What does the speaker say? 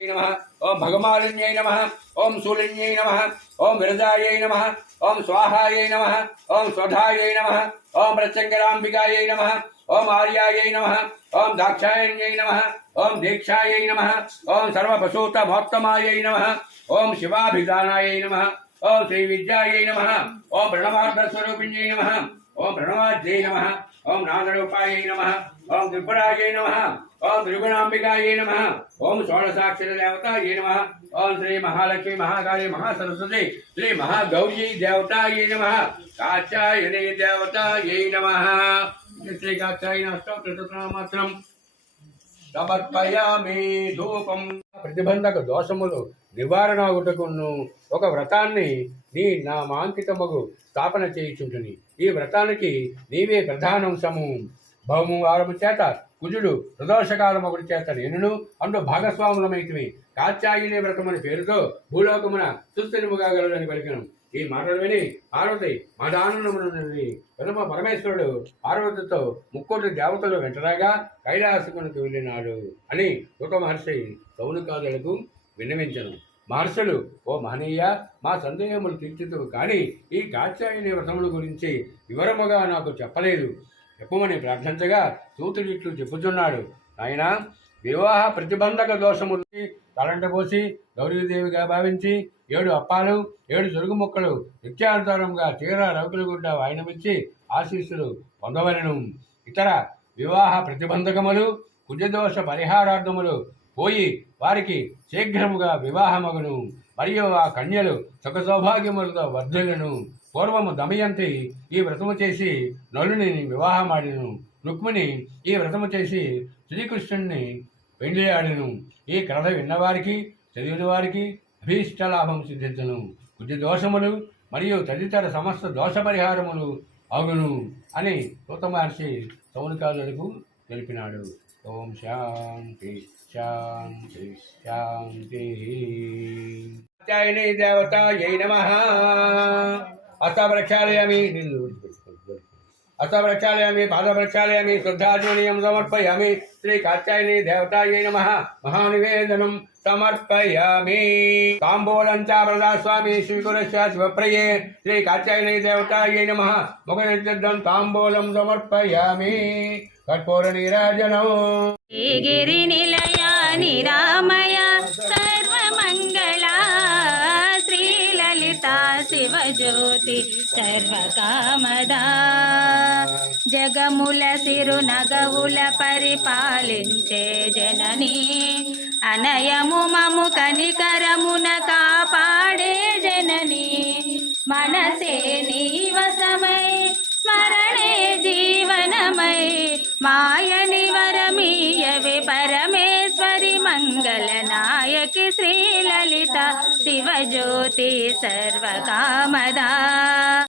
नमः ओम भगमालिन्यै नमः ओम शूलिन्यै नमः ओम विरजायै नमः ओम स्वाहायै नमः ओम स्वधायै नमः ओम रचङ्गराम्बिकायै नमः ओम आर्यायै नमः ओम दाक्षायण्यै नमः ओम दीक्षायै नमः ओम सर्वपशुत सर्वपशूतमोत्तमायै नमः ओम शिवाभिधानायै नमः ओम श्री श्रीविद्यायै नमः ओम प्रणवार्थ प्रणवार्धस्वरूपिण्यै नमः ओम प्रणवाद्यै नमः ओम नादरूपाय नम, ओम त्रिपुराय नम, ओम त्रिगुणाबिकाय नम, ओम षोडशाक्षर देवताय नम, ओम श्री महालक्ष्मी महाकाली महासरस्वती, श्री महागौरी देवताय नम काचायने देवताय नम। श्री काचायन अष्टोत्तरमात्रम समर्पयामि धूपम्। ప్రతిబంధక దోషములు నివారణ ఒక వ్రతాన్ని నీ నా మాంకితమగు స్థాపన చేయుచుంటుని. ఈ వ్రతానికి నీవే ప్రధానాంశము. భౌము వారము చేత కుజుడు ప్రదోషకాలం ఒకటి చేస్తాడు. నేనును అందు భాగస్వాములమైతివి. కాత్యాయిని వ్రతమని పేరుతో భూలోకమున సుస్థిరముగా గలడని పలికను. ఈ మాటలు విని పార్వతి మదానందమునంది వినమ పరమేశ్వరుడు పార్వతితో ముక్కోటి దేవతలు వెంటరాగా కైలాసకునికి వెళ్ళినాడు అని ఒక మహర్షి సౌనికాదులకు విన్నవించను. మహర్షులు ఓ మహనీయ మా సందేహములు తీర్చుతూ కానీ ఈ కాత్యాయని వ్రతముల గురించి వివరముగా నాకు చెప్పలేదు. చెప్పమని ప్రార్థించగా సూతుడు ఇట్లు చెప్పుచున్నాడు. ఆయన వివాహ ప్రతిబంధక దోషములు తలంటపోసి గౌరీదేవిగా భావించి ఏడు అప్పాలు ఏడు చెరుగు ముక్కలు నిత్యానుసారంగా తీరా రవికుల గుడ్డ వాయనమిచ్చి ఆశీస్సులు పొందవలను. ఇతర వివాహ ప్రతిబంధకములు కుజదోష పరిహారార్థములు పోయి వారికి శీఘ్రముగా వివాహమగును. మరియు ఆ కన్యలు సుఖ సౌభాగ్యములతో వర్ధులను పూర్వము దమయంతి ఈ వ్రతము చేసి నలుని వివాహమాడిను. రుక్మిణి ఈ వ్రతము చేసి శ్రీకృష్ణుని పెండ్లి ఈ కథ విన్నవారికి చదివిన వారికి అభీష్ట లాభం సిద్ధించను. బుద్ధి దోషములు మరియు తదితర సమస్త దోష పరిహారములు అగును అని సూత మహర్షి సౌనికాదులకు తెలిపినాడు. ओम शांति शांति शांति। देवता ये नम। अथ प्रक्षालयामी अथ प्रक्षालयामी पाद प्रक्षालयामी श्रद्धाजूनियम समर्पयामी। श्री कात्यायनी देवता ये नमः। महानिवेदनम समर्पयामि। ताम्बूलम् च प्रदास्वामि श्रीगुरस्य शिवप्रये श्रीकात्यायनै नमः। मुखनिर्दम् ताम्बूलम् समर्पयामि। कर्पूरनीराजनौ। गिरिनिलया निरामया శివజ్యోతి సర్వకామదా. జగముల సిరు నగవుల పరిపాలించే జనని. అనయము మము కనికరమున కాపాడే జనని. మనసే నీవసమై స్మరణే జీవనమై. మాయని వరమీయవి పరమేశ్వరి మంగళనా. जयति श्रीललिता शिवज्योति सर्वकामदा।